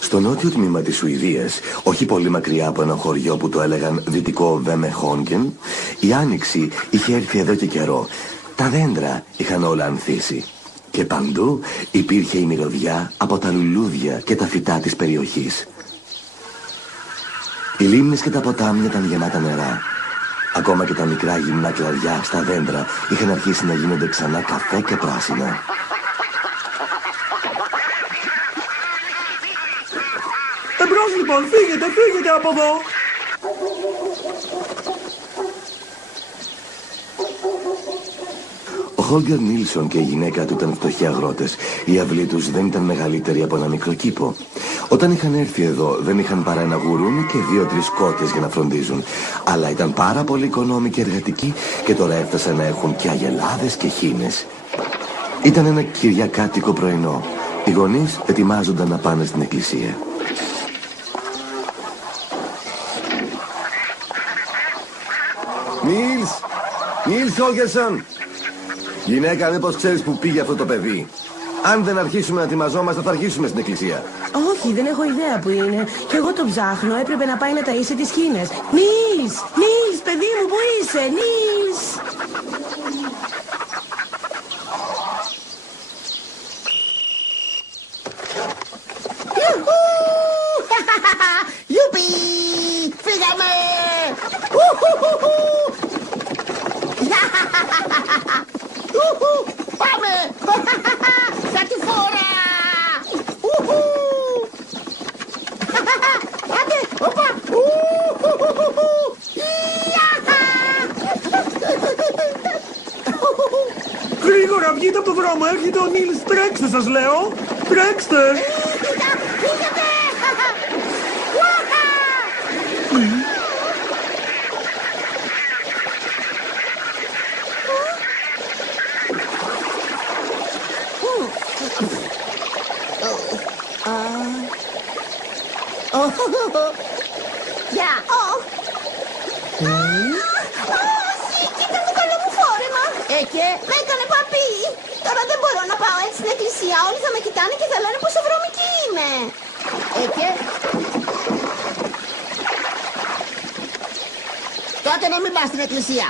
Στο νότιο τμήμα της Σουηδίας, όχι πολύ μακριά από ένα χωριό που το έλεγαν Δυτικό Βέμεχόνγκεν, η άνοιξη είχε έρθει εδώ και καιρό. Τα δέντρα είχαν όλα ανθίσει. Και παντού υπήρχε η μυρωδιά από τα λουλούδια και τα φυτά της περιοχής. Οι λίμνες και τα ποτάμια ήταν γεμάτα νερά. Ακόμα και τα μικρά γυμνά κλαριά στα δέντρα είχαν αρχίσει να γίνονται ξανά καφέ και πράσινα. Εμπρός λοιπόν, φύγετε από εδώ. Ο Χόλγκερ Νίλσον και η γυναίκα του ήταν φτωχοί αγρότες. Η αυλή τους δεν ήταν μεγαλύτερη από ένα μικρό κήπο. Όταν είχαν έρθει εδώ δεν είχαν παρά ένα γουρούνι και 2-3 κότες για να φροντίζουν. Αλλά ήταν πάρα πολύ οικονόμοι και εργατικοί και τώρα έφτασαν να έχουν και αγελάδες και χήνες. Ήταν ένα κυριακάτικο πρωινό. Οι γονείς ετοιμάζονταν να πάνε στην εκκλησία. Νίλς Χόλγκερσον! Γυναίκα, μήπως ξέρεις που πήγε αυτό το παιδί? Αν δεν αρχίσουμε να ετοιμαζόμαστε, θα αρχίσουμε στην εκκλησία. Όχι, δεν έχω ιδέα που είναι. Κι εγώ το ψάχνω. Έπρεπε να πάει να ταΐσει τις χήνες. Νίλς, παιδί μου, που είσαι? Νίλς! Γιουπι! Φύγαμε! Πάμε! Θα τη φορά! Άντε! Οπα! Γρήγορα, βγείτε από το δρόμο, έρχεται ο Νίλς. Τρέξτε σας λέω. Τρέξτε! Φύγατε! Γεια! Κοίτα το καλό μου φόρεμα! Και με έκανε παπί! Τώρα δεν μπορώ να πάω έτσι στην εκκλησία. Όλοι θα με κοιτάνε και θα λένε πόσο βρώμικη είμαι. Και... τότε να μην πας στην εκκλησία.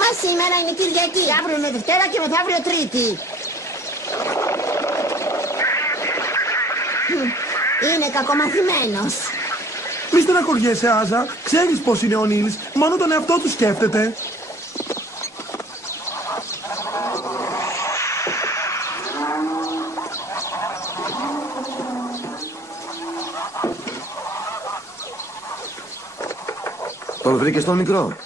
Μα σήμερα είναι Κυριακή. Αύριο είναι Δευτέρα και μεθαύριο Τρίτη. Είναι κακομαθημένος. Μη στεναχωριέσαι, Άζα. Ξέρεις πώς είναι ο Νίλς. Μόνο τον εαυτό του σκέφτεται. Τον βρήκες τον μικρό?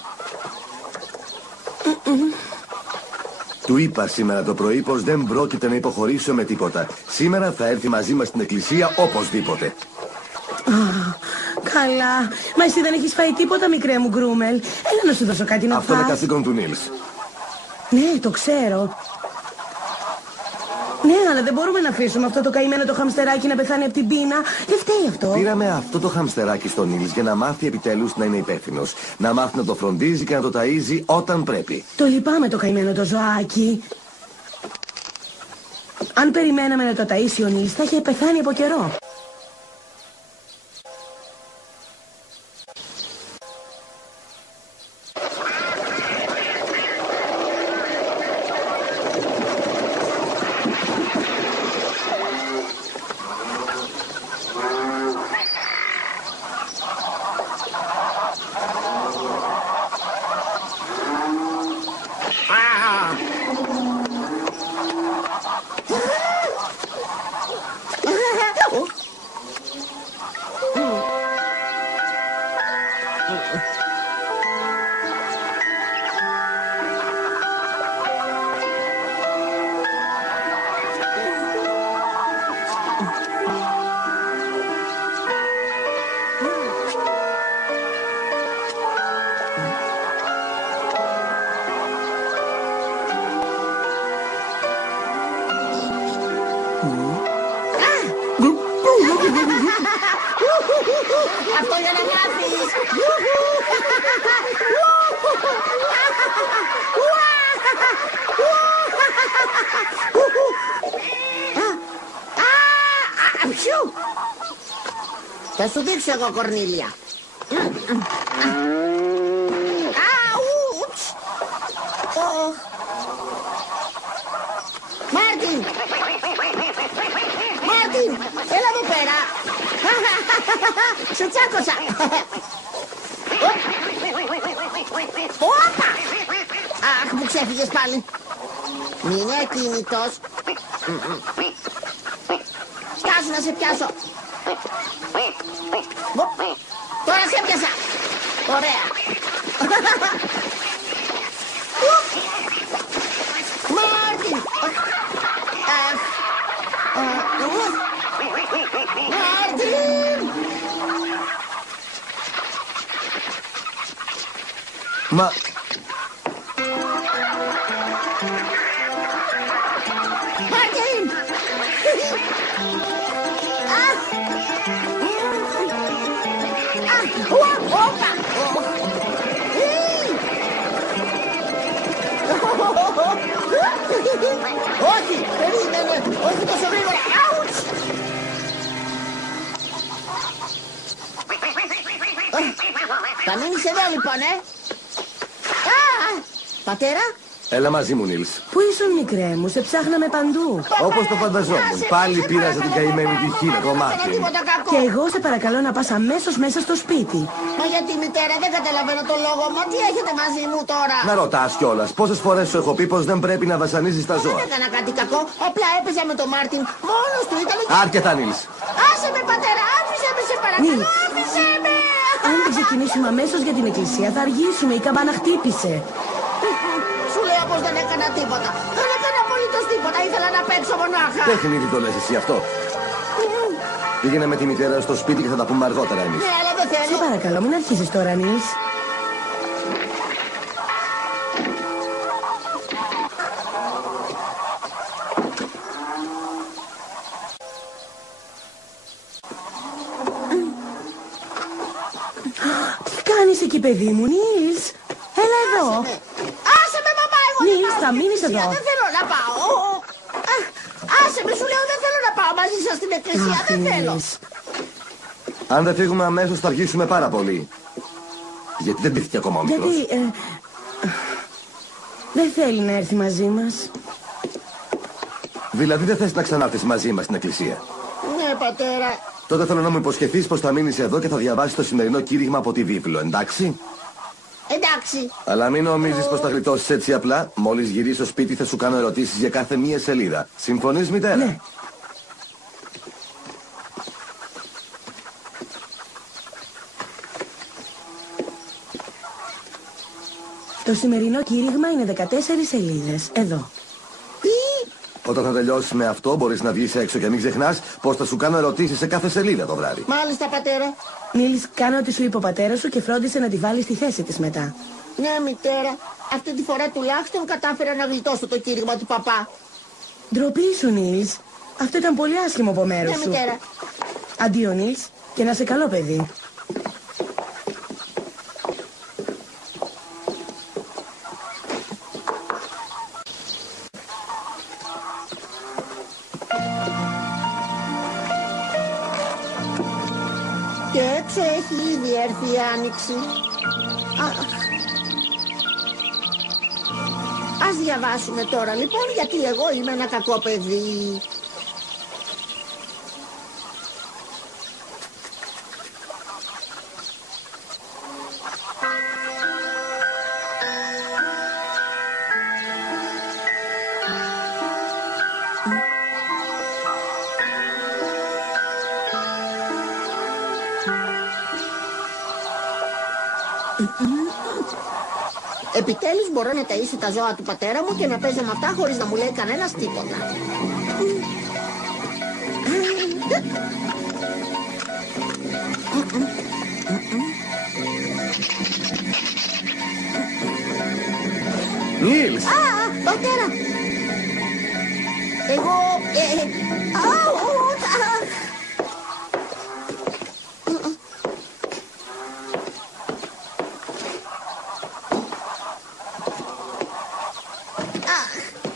Του είπα σήμερα το πρωί πως δεν πρόκειται να υποχωρήσω με τίποτα. Σήμερα θα έρθει μαζί μας στην εκκλησία οπωσδήποτε. Καλά. Μα εσύ δεν έχεις φάει τίποτα, μικρέ μου Γκρούμελ. Έλα να σου δώσω κάτι να φας. Αυτό είναι καθήκον του Νίλς. Ναι, το ξέρω. Ναι, αλλά δεν μπορούμε να αφήσουμε αυτό το καημένο το χαμστεράκι να πεθάνει από την πείνα. Δεν φταίει αυτό. Πήραμε αυτό το χαμστεράκι στον Νίλς για να μάθει επιτέλους να είναι υπεύθυνος. Να μάθει να το φροντίζει και να το ταΐζει όταν πρέπει. Το λυπάμαι το καημένο το ζωάκι. Αν περιμέναμε να το ταΐσει ο Νίλς θα είχε πεθάνει από καιρό. Αυτό για να μάθεις. Θα σου δείξω εγώ, Κορνίλια. Μάρτιν! Μάρτιν! Έλα εδώ πέρα! Σε τσάκωσα! Όπα! Αχ, μου ξέφυγες πάλι. Μην είναι ακίνητος. Στάσου να σε πιάσω. Τώρα σε πιάσα. Ωραία. Μάρτιν! Μάρτιν! Μα... Μάρτιν! Όπα! Όχι, περίμενε, όχι τόσο γρήγορα. Άουτς! Θα μείνεις εδώ λοιπόν, πατέρα. Έλα μαζί μου, Νίλς. Πού ήσουν, μικρέ μου, σε ψάχναμε παντού. Όπως το φανταζόμουν. Πάλι πήραζε την καημένη τη χείρα, το μάτι. Και εγώ σε παρακαλώ να πας αμέσως μέσα στο σπίτι. Μα γιατί, μητέρα, δεν καταλαβαίνω το λόγο μου. Τι έχετε μαζί μου τώρα? Να ρωτάς κιόλας. Πόσες φορές σου έχω πει πως δεν πρέπει να βασανίζεις τα Δεν ζώα. έκανα κάτι κακό. Απλά έπαιζα με τον Μάρτιν. Μόνος του ήταν. Αρκετά, Νίλς. Άσε με, πατέρα, άφησε με, σε παρακαλώ. Νίλς. Άφησε με. Αν δεν ξεκινήσουμε αμέσως για την εκκλησία θα αργήσουμε, η καμπάνα χτύπησε. Σου λέω πως δεν έκανα τίποτα. Δεν έκανα απολύτως τίποτα. Ήθελα να παίξω μονάχα. Παιχνίδι το λες εσύ αυτό. Πήγαινε με τη μητέρα στο σπίτι και θα τα πούμε αργότερα εμείς. Ναι, αλλά δεν Σε θέλω. παρακαλώ, μην αρχίσεις τώρα, Νίλς. Τι κάνεις εκεί, παιδί μου, Νίλς? Έλα εδώ. Άσε με, μαμά, εγώ δεν Νίλς, πάω θα στην μείνεις εκκλησία. εδώ. Δεν θέλω να πάω. Άσε με, σου λέω, δεν θέλω να πάω μαζί σας στην εκκλησία. Αχ, Δεν θέλω. Νίλς. Αν δεν φύγουμε αμέσως θα αργήσουμε πάρα πολύ. Γιατί δεν πήθηκε ακόμα ο μικρός. Γιατί, δεν θέλει να έρθει μαζί μας. Δηλαδή δεν θες να ξανάρθεις μαζί μας στην εκκλησία. Ναι, πατέρα. Τότε θέλω να μου υποσχεθείς πως θα μείνεις εδώ και θα διαβάσεις το σημερινό κήρυγμα από τη βίβλο, εντάξει? Εντάξει. Αλλά μην νομίζεις πως θα γλιτώσεις έτσι απλά. Μόλις γυρίσεις στο σπίτι θα σου κάνω ερωτήσεις για κάθε μία σελίδα. Συμφωνείς, μητέρα? Ναι. Το σημερινό κήρυγμα είναι 14 σελίδες. Εδώ. Όταν θα τελειώσεις με αυτό μπορείς να βγεις έξω και μην ξεχνάς πως θα σου κάνω ερωτήσεις σε κάθε σελίδα το βράδυ. Μάλιστα, πατέρα. Νίλς, κάνε ό,τι σου είπε ο πατέρας σου και φρόντισε να τη βάλεις στη θέση της μετά. Ναι, μητέρα. Αυτή τη φορά τουλάχιστον κατάφερα να γλιτώσω το κήρυγμα του παπά. Ντροπή σου, Νίλς. Αυτό ήταν πολύ άσχημο από μέρους Ναι, σου. μητέρα. Αντίο, Νίλς, και να είσαι καλό παιδί. Και έξω έχει ήδη έρθει η άνοιξη. Ας διαβάσουμε τώρα λοιπόν, γιατί εγώ είμαι ένα κακό παιδί. Επιτέλους μπορώ να ταΐσω τα ζώα του πατέρα μου και να παίζω με αυτά χωρίς να μου λέει κανένας τίποτα. Νίλς! Πατέρα! Εγώ...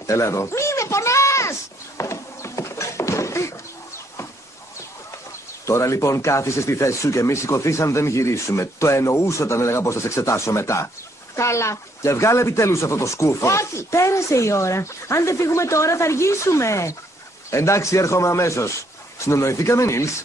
Έλα εδώ. Μη με πονάς! Τώρα λοιπόν κάθισε στη θέση σου και μη σηκωθείς αν δεν γυρίσουμε. Το εννοούσα όταν έλεγα πως θα σε εξετάσω μετά. Καλά. Και βγάλε επιτέλους αυτό το σκούφο. Όχι. Πέρασε η ώρα. Αν δεν φύγουμε τώρα θα αργήσουμε. Εντάξει, έρχομαι αμέσως. Συνονοηθήκαμε, Νίλς?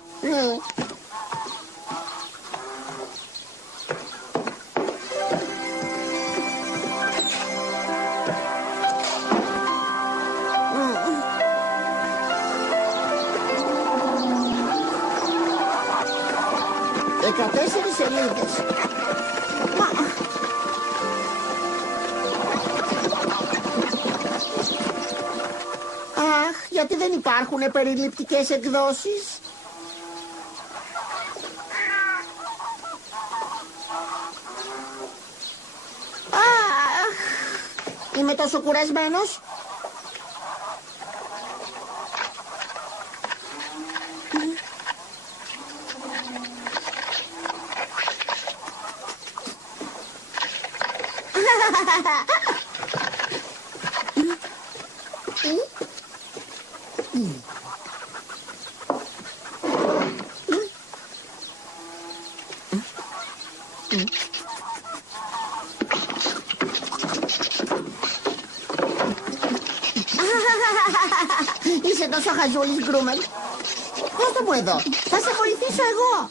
Δεκατέσσερις σελίδες. Αχ, γιατί δεν υπάρχουν περιληπτικές εκδόσεις? Αχ, είμαι τόσο κουρασμένος. Είσαι τόσο χαζούλης, Γκρούμελ. Δώστε μου εδώ. Θα σε βοηθήσω εγώ.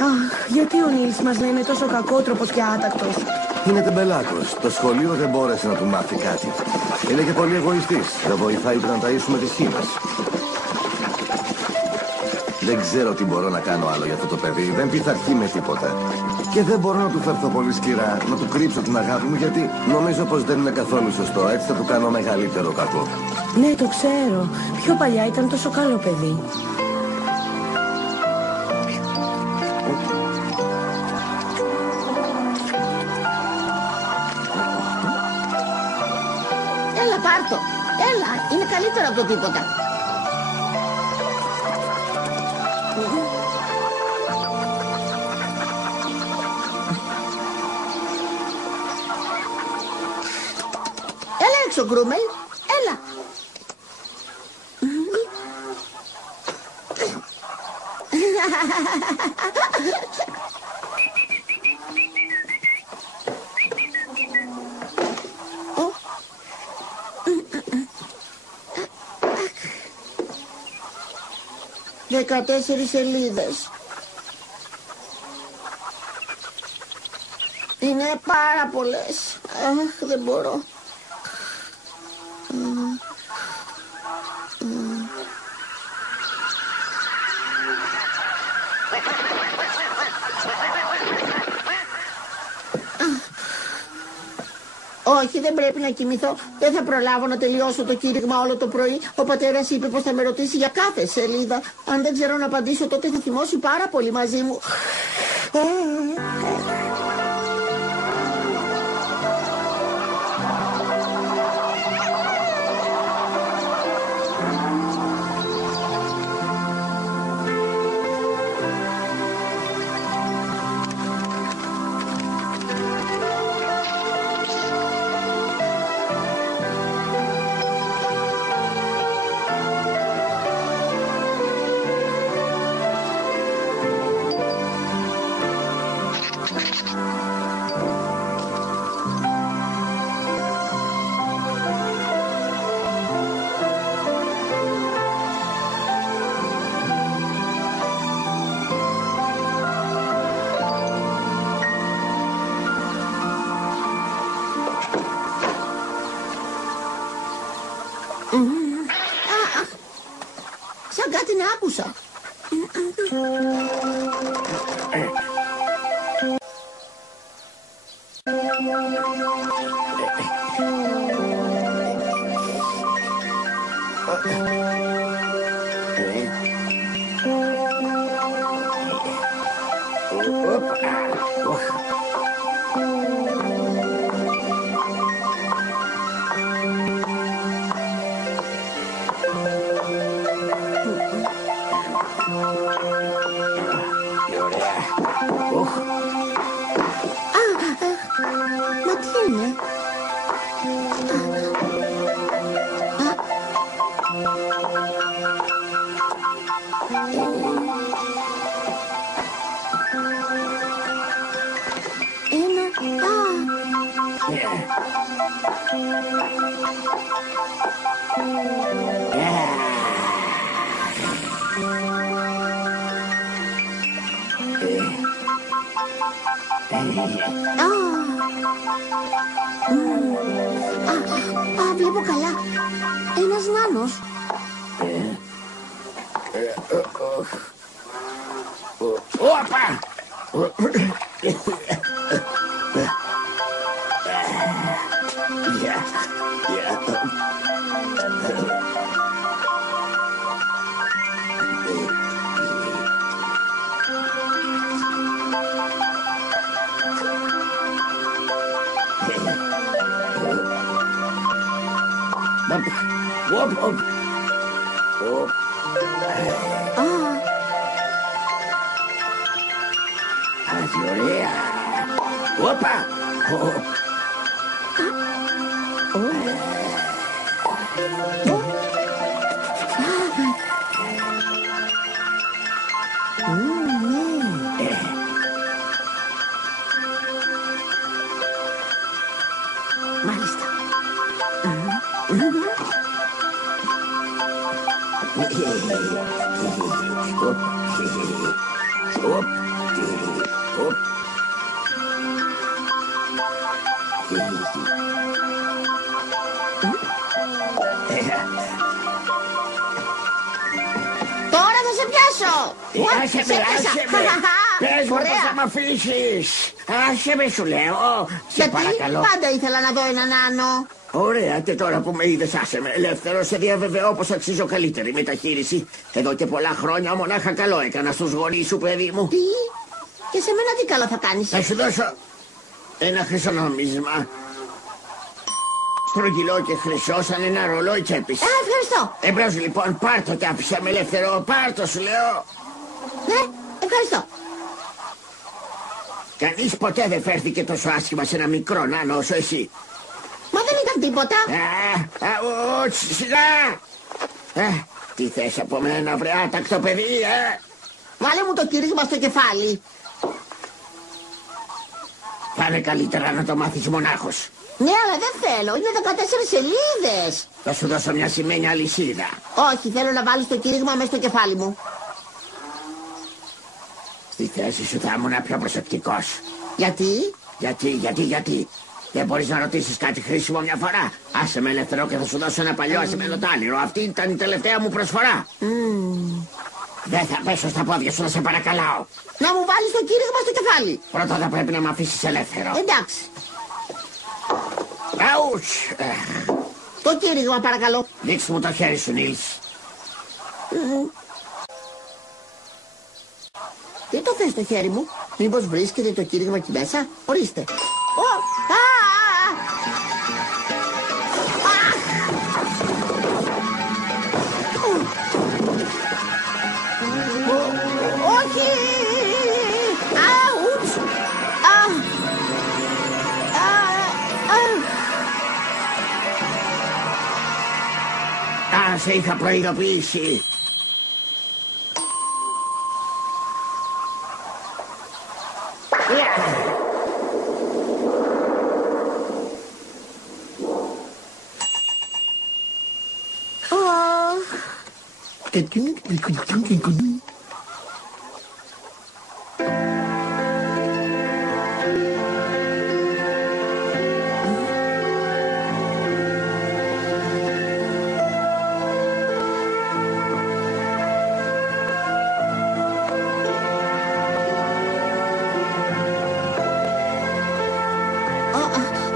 Αχ, γιατί ο Νίλς μας λέει είναι τόσο κακότροπος και άτακτος. Είναι τεμπελάκος. Το σχολείο δεν μπόρεσε να του μάθει κάτι. Είναι και πολύ εγωιστής. Δεν βοηθάει ούτε να ταΐσουμε τις χήμες. Δεν ξέρω τι μπορώ να κάνω άλλο για αυτό το παιδί. Δεν πειθαρχεί με τίποτα. Και δεν μπορώ να του φέρθω πολύ σκληρά, να του κρύψω την αγάπη μου, γιατί νομίζω πως δεν είναι καθόλου σωστό. Έτσι θα του κάνω μεγαλύτερο κακό. Ναι, το ξέρω. Πιο παλιά ήταν τόσο καλό παιδί. Έλα, πάρ' το. Έλα, είναι καλύτερο από το τίποτα. Έλα έξω, Γκρούμελ. Έλα. Δεκατέσσερις σελίδες. Είναι πάρα πολλές. Αχ, δεν μπορώ. Όχι, δεν πρέπει να κοιμηθώ. Δεν θα προλάβω να τελειώσω το κήρυγμα όλο το πρωί. Ο πατέρας είπε πως θα με ρωτήσει για κάθε σελίδα. Αν δεν ξέρω να απαντήσω, τότε θα θυμώσει πάρα πολύ μαζί μου. άκουσα. Μα τι είναι? Βλέπω καλά. Ένας νάνος. Όπα! Ωραία. Όπα. Μάλιστα. Τώρα θα σε πιάσω. Άσε με, άσε με. Πες μου πως θα μ' αφήσεις. Άσε με σου λέω. Σε Γιατί παρακαλώ. πάντα ήθελα να δω έναν νάνο. Ωραία, και τώρα που με είδες άσε με ελεύθερο, σε διαβεβαιώ πως αξίζω καλύτερη μεταχείριση. Εδώ και πολλά χρόνια μονάχα καλό έκανα στους γονείς σου, παιδί μου. Τι? Και σε μένα τι καλό θα κάνεις? Θα σου δώσω ένα χρυσό νόμισμα. Στρογγυλό και χρυσό σαν ένα ρολόι τσέπης. Ευχαριστώ. Εμπρός λοιπόν, πάρ' το και άφησε με ελεύθερο, πάρ' το σου λέω. Ναι, ευχαριστώ. Κανείς ποτέ δεν φέρθηκε τόσο άσχημα σε ένα μικρό νάνο όσο εσύ. Μα δεν ήταν τίποτα. Σιγά! Τι θες από μένα, βρε άτακτο παιδί, Βάλε μου το κήρυγμα στο κεφάλι. Θα είναι καλύτερα να το μάθεις μονάχος. Ναι, αλλά δεν θέλω. Είναι 14 σελίδες. Θα σου δώσω μια σημαίνια αλυσίδα. Όχι, θέλω να βάλεις το κήρυγμα μέσα στο κεφάλι μου. Στη θέση σου θα ήμουν πιο προσεκτικός. Γιατί? Γιατί. Δεν μπορείς να ρωτήσεις κάτι χρήσιμο μια φορά. Άσε με ελεύθερο και θα σου δώσω ένα παλιό ασημένο τάλιρο. Αυτή ήταν η τελευταία μου προσφορά. Δεν θα πέσω στα πόδια σου, να σε παρακαλάω. Να μου βάλεις το κήρυγμα στο κεφάλι. Πρώτα θα πρέπει να με αφήσεις ελεύθερο. Εντάξει. Αους! Το κήρυγμα παρακαλώ. Δείξτε μου το χέρι σου, Νίλς. Τι το θες στο χέρι μου? Μήπως βρίσκεται το κήρυγμα εκεί μέσα? Ορίστε. Όχι! Αουτς! Σε είχα προειδοποιήσει.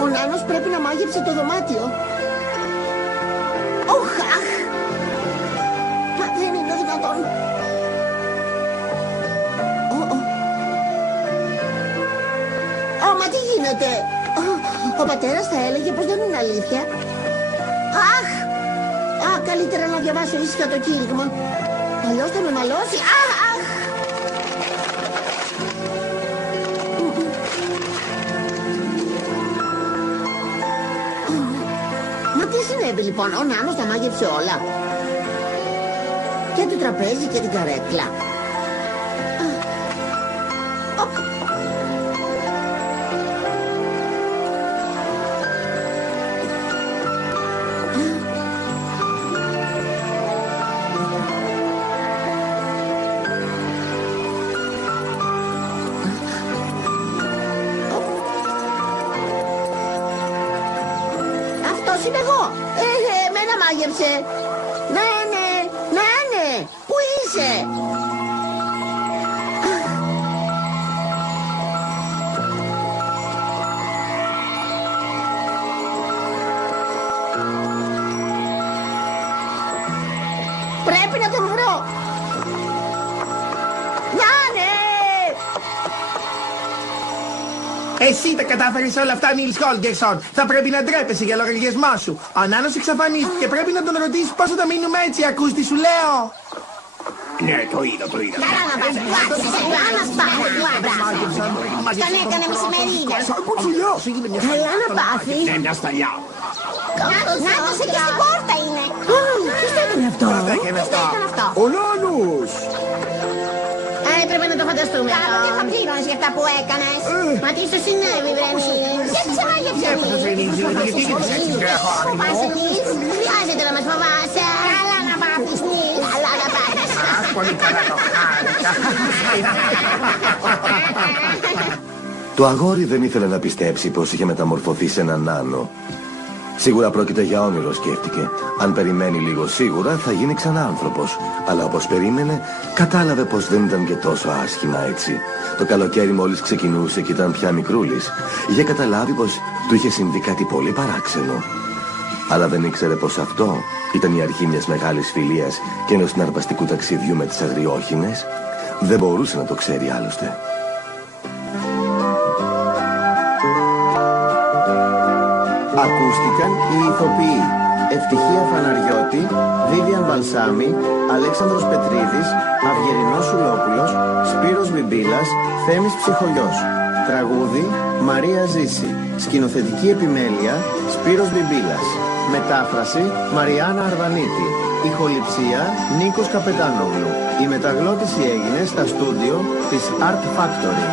Ο Νάνος πρέπει να μάγεψε το δωμάτιο. Οχ, αχ. Μα δεν είναι δυνατόν. Μα τι γίνεται? Ο πατέρας θα έλεγε πως δεν είναι αλήθεια. Αχ! Καλύτερα να διαβάσω ήσυχα το κήρυγμα. Αλλιώς θα με μαλώσει. Αχ! Μα τι συνέβη λοιπόν? Ο Νάνος τα μάγεψε όλα. Και το τραπέζι και την καρέκλα. Είμαι εγώ. Εμένα μάγεψε. Ναι. Πού είσαι? Πρέπει να τον βρω. Εσύ τα κατάφερες όλα αυτά, Νίλς Χόλγκερσον. Θα πρέπει να ντρέπεσαι για λογαριασμό σου. Ο Νάνος εξαφανίστηκε. Πρέπει να τον ρωτήσεις πώς θα μείνουμε έτσι. Ακούς τι σου λέω? Ναι, το είδα. Καλά να πας, τον έκανε μεσημερίδα. Καλά να πάθει. Ναι, μια σταλιά. Νάτος, εκεί στην πόρτα είναι. Ποιος το έκανε αυτό? Ο Νάνος! Έπρεπε να το φανταστούμε. Καλά, δεν θα πλήρωνες για αυτά που έκανες. Μα τι σου συνέβη, βρε Νίλς? Γιατί σε μάγεψε, Πας, Νίλς. Χρειάζεται να μας φοβάσαι. Καλά να πάθεις, Νίλς. Καλά να πάθεις. Πολύ καλά το Το αγόρι δεν ήθελε να πιστέψει πως είχε μεταμορφωθεί σε έναν Νάνο. Σίγουρα πρόκειται για όνειρο, σκέφτηκε. Αν περιμένει λίγο σίγουρα θα γίνει ξανά άνθρωπος. Αλλά όπως περίμενε, κατάλαβε πως δεν ήταν και τόσο άσχημα έτσι. Το καλοκαίρι μόλις ξεκινούσε και ήταν πια μικρούλης. Είχε καταλάβει πως του είχε συμβεί κάτι πολύ παράξενο. Αλλά δεν ήξερε πως αυτό ήταν η αρχή μιας μεγάλης φιλίας και ενός συναρπαστικού ταξιδιού με τις αγριόχινες. Δεν μπορούσε να το ξέρει άλλωστε. Ακούστηκαν οι ηθοποιοί Ευτυχία Φαναριώτη, Βίβιαν Βαλσάμι, Αλέξανδρος Πετρίδης, Αυγερινός Σουλόπουλος, Σπύρος Μπιμπίλας, Θέμης Ψυχολιός. Τραγούδι Μαρία Ζήση. Σκηνοθετική επιμέλεια Σπύρος Μπιμπίλας. Μετάφραση Μαριάννα Αρβανίτη. Ηχοληψία Νίκος Καπετάνογλου. Η μεταγλώτηση έγινε στα στούντιο της Art Factory.